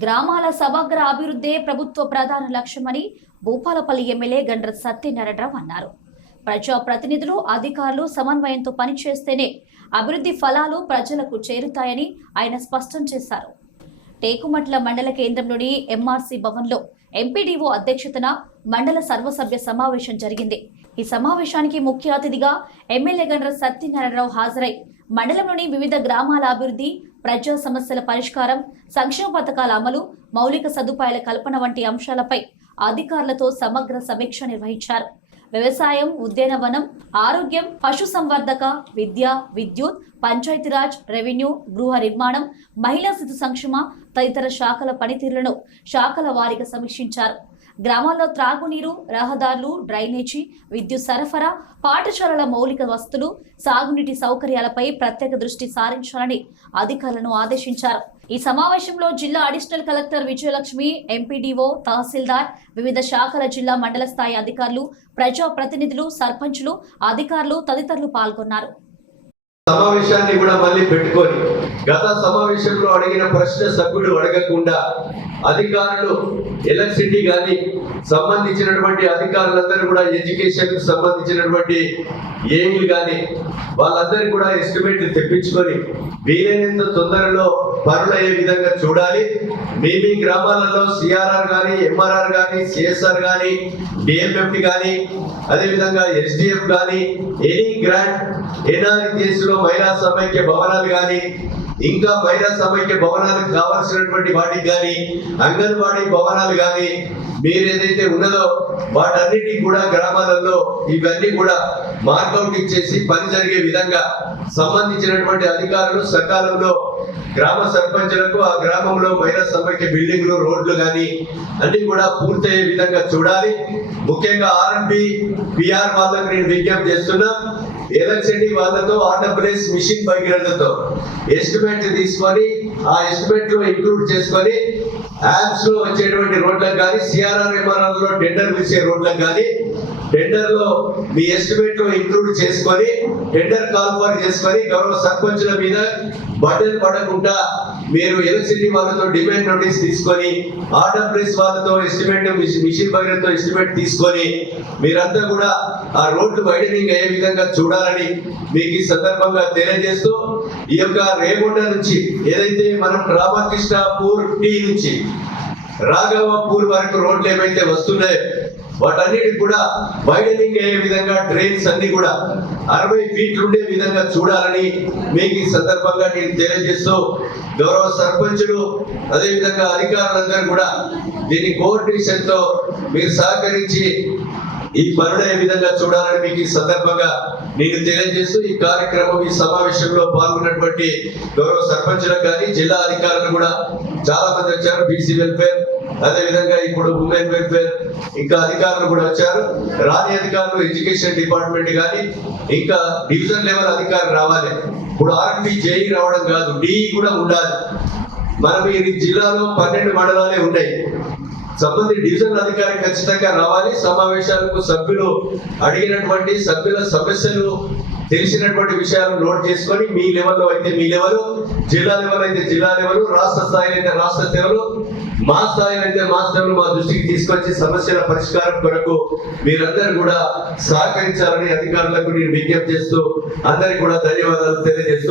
గ్రామాల సమగ్ర అభివృద్ధే ప్రభుత్వ ప్రధాన లక్ష్యమని భూపాలపల్లి ఎమ్మెల్యే గండ్ర సత్యనారాయణరావు అన్నారు. ప్రజా ప్రతినిధులు, అధికారులు సమన్వయంతో పనిచేస్తేనే అభివృద్ధి ఫలాలు ప్రజలకు చేరుతాయని ఆయన స్పష్టం చేశారు. టేకుమట్ల మండల కేంద్రంలోని ఎంఆర్సీ భవన్లో ఎంపీడీఓ అధ్యక్షతన మండల సర్వసభ్య సమావేశం జరిగింది. ఈ సమావేశానికి ముఖ్య అతిథిగా ఎమ్మెల్యే గండ్ర సత్యనారాయణరావు హాజరై మండలంలోని వివిధ గ్రామాల అభివృద్ధి, ప్రజా సమస్యల పరిష్కారం, సంక్షేమ పథకాల అమలు, మౌలిక సదుపాయాల కల్పన వంటి అంశాలపై అధికారులతో సమగ్ర సమీక్ష నిర్వహించారు. వ్యవసాయం, ఉద్యానవనం, ఆరోగ్యం, పశుసంవర్ధక, విద్య, విద్యుత్, పంచాయతీరాజ్, రెవెన్యూ, గృహ నిర్మాణం, మహిళా శిశు సంక్షేమ తదితర శాఖల పనితీరులను శాఖల వారీగా సమీక్షించారు. గ్రామాల్లో త్రాగునీరు, రహదారులు, డ్రైనేజీ, విద్యుత్ సరఫరా, పాఠశాలల మౌలిక వసతులు, సాగునీటి సౌకర్యాలపై ప్రత్యేక దృష్టి సారించాలని అధికారులను ఆదేశించారు. ఈ సమావేశంలో జిల్లా అడిషనల్ కలెక్టర్ విజయలక్ష్మి, ఎంపీడీఓ, తహసీల్దార్, వివిధ శాఖల జిల్లా మండల స్థాయి అధికారులు, ప్రజా ప్రతినిధులు, సర్పంచులు, అధికారులు తదితరులు పాల్గొన్నారు. సమావేశాన్ని కూడా మళ్ళీ పెట్టుకొని గత సమావేశంలో అడిగిన ప్రశ్న సభ్యుడు అడగకుండా అధికారులు ఎలక్ట్రిసిటీ కానీ సంబంధించినటువంటి అధికారులందరూ కూడా ఎడ్యుకేషన్ సంబంధించినటువంటి ఏఈలు కానీ వాళ్ళందరూ కూడా ఎస్టిమేట్లు తెప్పించుకొని వీలైనంత తొందరలో పనులు అయ్యే విధంగా చూడాలి. మీ గ్రామాలలో సిఆర్ఆర్ కానీ, ఎంఆర్ఆర్ కానీ, సిఎస్ఆర్ కానీ, డిఎంఎఫ్ కానీ, అదేవిధంగా ఎస్డిఎఫ్ కానీ, ఎనీ గ్రాంట్ ఎన్ఆర్ఈ కేసులో మహిళా సమైక్య భవనాలు కానీ, ఇంకా మహిళా సమైక్య భవనాలకు కావాల్సినటువంటి వాటికి కానీ, అంగన్వాడీ భవనాలు కానీ మీరు ఏదైతే ఉన్నదో వాటన్నిటికీ కూడా గ్రామాలలో ఇవన్నీ కూడా మార్కౌట్ ఇచ్చేసి పని జరిగే విధంగా సంబంధించినటువంటి అధికారులు సకాలంలో గ్రామ సర్పంచులకు ఆ గ్రామంలో మహిళా సమైక్య బిల్డింగ్లు, రోడ్లు కానీ అన్ని కూడా పూర్తయ్యే విధంగా చూడాలి. ముఖ్యంగా ఆర్ఎంపీ, పిఆర్ వాళ్ళకు నేను విజ్ఞప్తి చేస్తున్నా, ఎలక్ట్రిసిటీ వాళ్ళతో ఆర్డబ్ల్యూఎస్ మిషన్ భగీరథతో ఎస్టిమేట్ తీసుకొని ఆ ఎస్టిమేట్ లో ఇంక్లూడ్ చేసుకొని యాప్స్ లో వచ్చేటువంటి రోడ్లకు కానీ, సిఆర్ఆర్ ఎంఆర్ఆర్ లో టెండర్ పిలిచే రోడ్లకు కానీ టెండర్ లో మీ ఎస్టిమేట్ లో ఇంక్లూడ్ చేసుకొని టెండర్ కాల్ఫర్ చేసుకొని గౌరవ సర్పంచుల మీద బటన్ పడకుండా మీరు ఎలక్ట్రిసిటీ వాళ్ళతో డిమాండ్ నోటీస్ తీసుకొని ఆర్డబ్ల్యూఎస్ వాళ్ళతో ఎస్టిమేట్ మిషన్ భగీరథతో ఎస్టిమేట్ తీసుకొని మీరంతా కూడా ఆ రోడ్లు వైడనింగ్ అయ్యే విధంగా చూడాలని మీకు ఈ సందర్భంగా తెలియజేస్తూ, ఈ యొక్క రేగొండ నుంచి ఏదైతే మనం రామకృష్ణపూర్ టీ నుంచి రాఘవపూర్ వరకు రోడ్లు ఏవైతే వస్తున్నాయో వాటన్నిటి కూడా వైడనింగ్ అయ్యే విధంగా డ్రైన్స్ అన్ని కూడా 60 ఫీట్లు ఉండే విధంగా చూడాలని మీకు ఈ సందర్భంగా నేను తెలియజేస్తూ, గౌరవ సర్పంచులు అదేవిధంగా అధికారులందరూ కూడా దీన్ని కోఆర్డినేషన్ తో మీరు సహకరించి ఈ పనులయ్యే విధంగా చూడాలని మీకు ఈ సందర్భంగా నేను తెలియజేస్తూ, ఈ కార్యక్రమం ఈ సమావేశంలో పాల్గొన్నటువంటి గౌరవ సర్పంచులకు కానీ జిల్లా అధికారులు కూడా చాలా మంది వచ్చారు. బీసీ వెల్ఫేర్, అదేవిధంగా ఇప్పుడు ఉమెన్ వెల్ఫేర్ ఇంకా అధికారులు కూడా వచ్చారు. రాని అధికారులు ఎడ్యుకేషన్ డిపార్ట్మెంట్ కానీ ఇంకా డివిజన్ లెవెల్ అధికారులు రావాలి. ఇప్పుడు ఆర్ఎంపీ జేఈ రావడం కాదు, డిఈ కూడా ఉండాలి. మనం ఈ జిల్లాలో 12 మండలాలే ఉన్నాయి. సంబంధిత డివిజన్ అధికారి ఖచ్చితంగా రావాలి. సమావేశాలకు సభ్యులు అడిగినటువంటి సభ్యుల సమస్యలు తెలిసినటువంటి విషయాలను నోట్ చేసుకొని మీ లెవెల్లో అయితే మీ లెవెల్, జిల్లా లెవెల్ అయితే జిల్లా లెవెల్, రాష్ట్ర స్థాయిలో అయితే రాష్ట్ర లెవెల్, మా స్థాయిలో అయితే మా స్థాయిలో మా దృష్టికి తీసుకొచ్చి సమస్యల పరిష్కారం కొరకు మీరందరూ కూడా సహకరించాలని అధికారులకు నేను విజ్ఞప్తి చేస్తూ అందరికీ కూడా ధన్యవాదాలు తెలియజేస్తూ